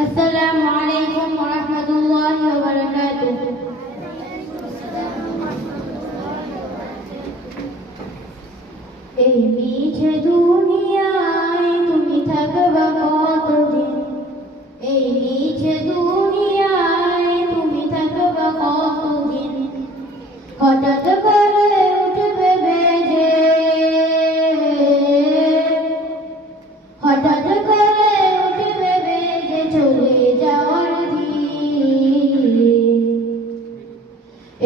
আসসালামু আলাইকুম ওয়া রাহমাতুল্লাহি ওয়া বারাকাতুহু। এই মিছে দুনিয়ায় তুমি থাকবা কতদিন? এই মিছে দুনিয়ায় তুমি থাকবা কতদিন? হঠাৎ করে উঠবে বেজে, হঠাৎ করে উঠবে বেজে চলে যাওয়ার দিন।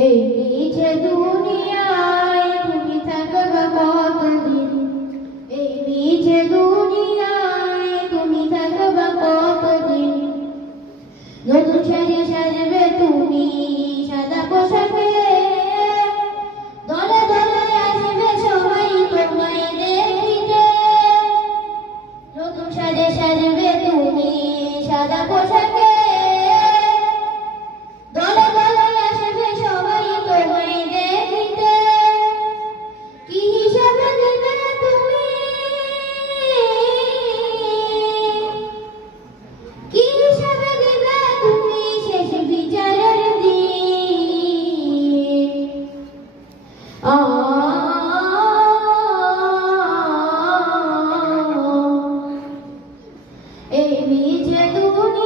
এই মিছে দুনিয়ায় তুমি থাকবা কতদিন? এই মিছে দুনিয়ায় তুমি থাকবা কতদিন? নতুন সাজে সাজবে তুমি সাদা পোশাকে, দলে দলে আসবে সবাই তোমায় দেখিতে। নতুন সাজে সাজবে তুমি সাদা পোশাকে, দলে দলে আসবে সবাই তোমায় দেখিতে। কি হিসাবে দিবে তুমি, কি হিসাবে দিবে তুমি শেষ বিচারের দিন? এই মিছে দুনিয়া